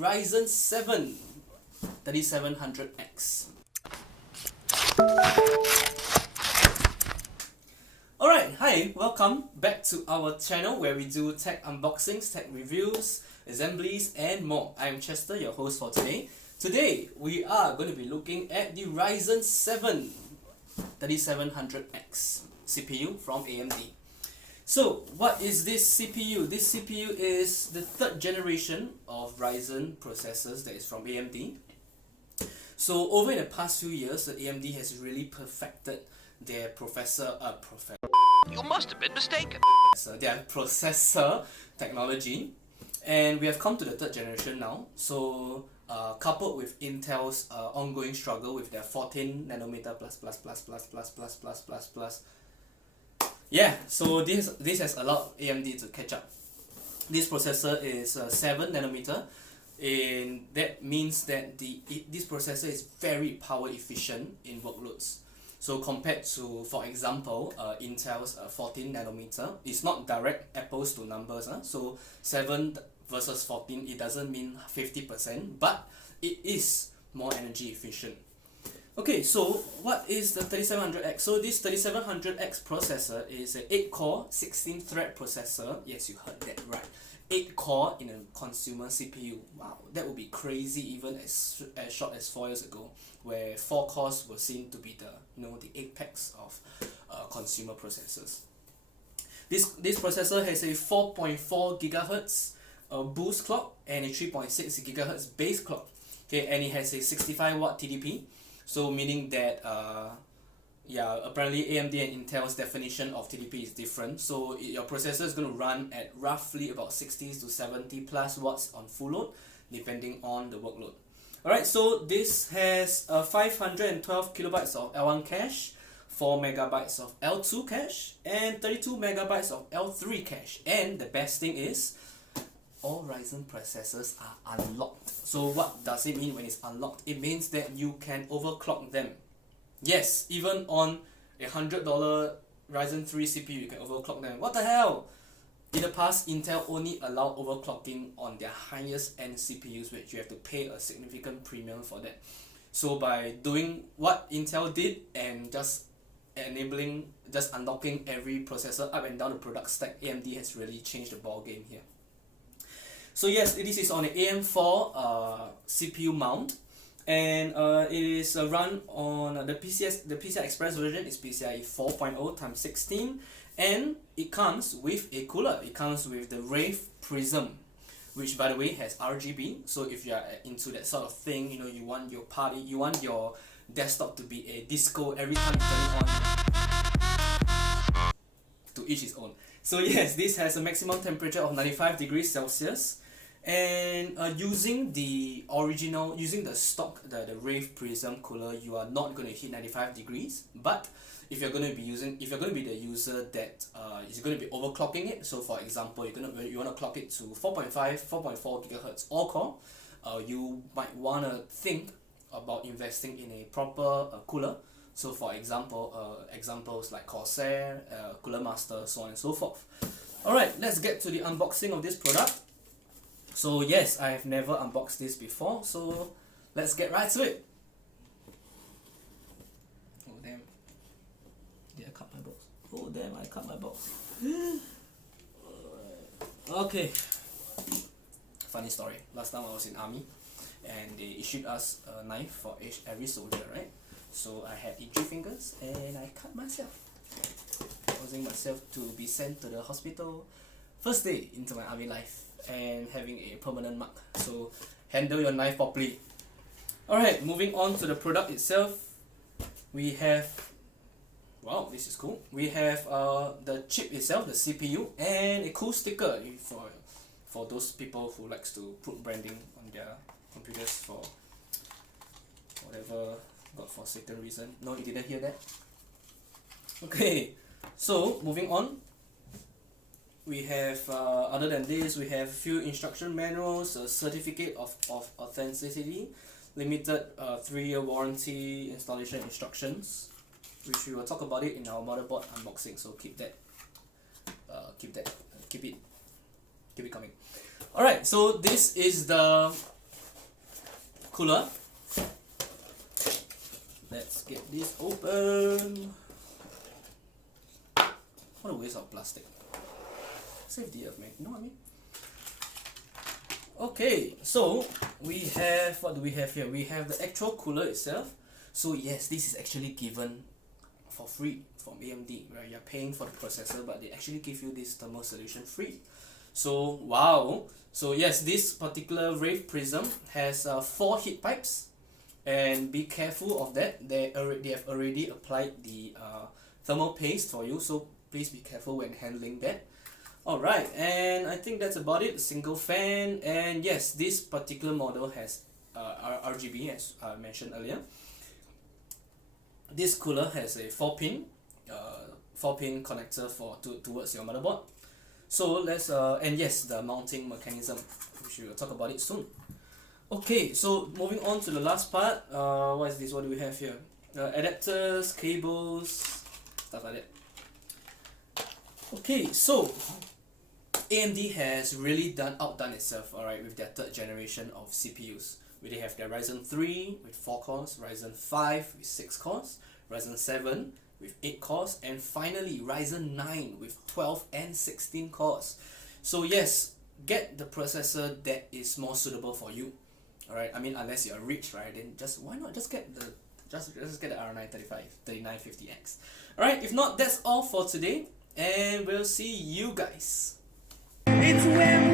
Ryzen 7 3700X. Alright, hi, welcome back to our channel where we do tech unboxings, tech reviews, assemblies and more. I'm Chester, your host for today. Today, we are going to be looking at the Ryzen 7 3700X CPU from AMD. So, what is this CPU? This CPU is the third generation of Ryzen processors that is from AMD. So, over the past few years, the AMD has really perfected their You must have been mistaken. their processor technology, and we have come to the third generation now. So, coupled with Intel's ongoing struggle with their 14 nanometer plus. Yeah, so this has allowed AMD to catch up. This processor is 7 nanometer, and that means that this processor is very power efficient in workloads. So compared to, for example, Intel's 14 nanometer, it's not direct apples to numbers. So 7 versus 14, it doesn't mean 50%, but it is more energy efficient. Okay, so what is the 3700X? So this 3700X processor is an 8-core, 16-thread processor. Yes, you heard that right. 8-core in a consumer CPU. Wow, that would be crazy even as short as 4 years ago, where 4 cores were seen to be the the apex of consumer processors. This processor has a 4.4 GHz boost clock and a 3.6 GHz base clock. Okay, and it has a 65 watt TDP. So meaning that apparently AMD and Intel's definition of TDP is different. So your processor is going to run at roughly about 60 to 70 plus watts on full load, depending on the workload. Alright, so this has 512 kilobytes of L1 cache, 4 megabytes of L2 cache, and 32 megabytes of L3 cache. And the best thing is, all Ryzen processors are unlocked. So what does it mean when it's unlocked? It means that you can overclock them. Yes, even on a $100 Ryzen 3 CPU, you can overclock them. What the hell? In the past, Intel only allowed overclocking on their highest end CPUs, which you have to pay a significant premium for that. So by doing what Intel did and just unlocking every processor up and down the product stack, AMD has really changed the ball game here. So yes, this is on an AM4 CPU mount, and it is run on the PCI Express version is PCIe 4.0 x 16, and it comes with a cooler. It comes with the Rave Prism, which by the way has RGB. So if you are into that sort of thing, you want your desktop to be a disco every time you turn it on. To each his own. So yes, this has a maximum temperature of 95 degrees Celsius, and using the stock the Rave Prism cooler, you are not going to hit 95 degrees. But if you're going to be the user that is going to be overclocking it, so for example you want to clock it to 4.4 gigahertz all core, you might want to think about investing in a proper cooler. So for example, examples like Corsair, Cooler Master, so on and so forth. Alright, let's get to the unboxing of this product. So yes, I have never unboxed this before, so let's get right to it. Oh damn, did I cut my box? Oh damn, I cut my box. Okay, funny story. Last time I was in army and they issued us a knife for every soldier, right? So I had itchy fingers and I cut myself, causing myself to be sent to the hospital first day into my army life and having a permanent mark. So handle your knife properly. Alright, moving on to the product itself, we have, wow, this is cool. We have the chip itself, the CPU, and a cool sticker for those people who likes to put branding on their computers for whatever godforsaken reason. No, you didn't hear that? Okay, so moving on, we have other than this, we have few instruction manuals, a certificate of authenticity, limited 3-year warranty, installation instructions, which we will talk about it in our motherboard unboxing. So keep it coming. Alright, so this is the cooler. Let's get this open. What a waste of plastic. Save the earth, man. You know what I mean? Okay, so we have, what do we have here? We have the actual cooler itself. So yes, this is actually given for free from AMD, where you're paying for the processor, but they actually give you this thermal solution free. So wow. So yes, this particular Wraith Prism has 4 heat pipes, and be careful of that. They have already applied the thermal paste for you, so please be careful when handling that. Alright, and I think that's about it. Single fan, and yes, this particular model has RGB, as I mentioned earlier. This cooler has a 4-pin connector towards your motherboard. So let's and yes, the mounting mechanism, which we will talk about it soon. Okay, so moving on to the last part. What is this? What do we have here? Adapters, cables, stuff like that. Okay, so AMD has really outdone itself, alright, with their 3rd generation of CPUs. Where they have their Ryzen 3 with 4 cores, Ryzen 5 with 6 cores, Ryzen 7 with 8 cores, and finally Ryzen 9 with 12 and 16 cores. So yes, get the processor that is more suitable for you. Alright, I mean, unless you're rich, right, then why not just get the R9 3950X. Alright, if not, that's all for today, and we'll see you guys. It's when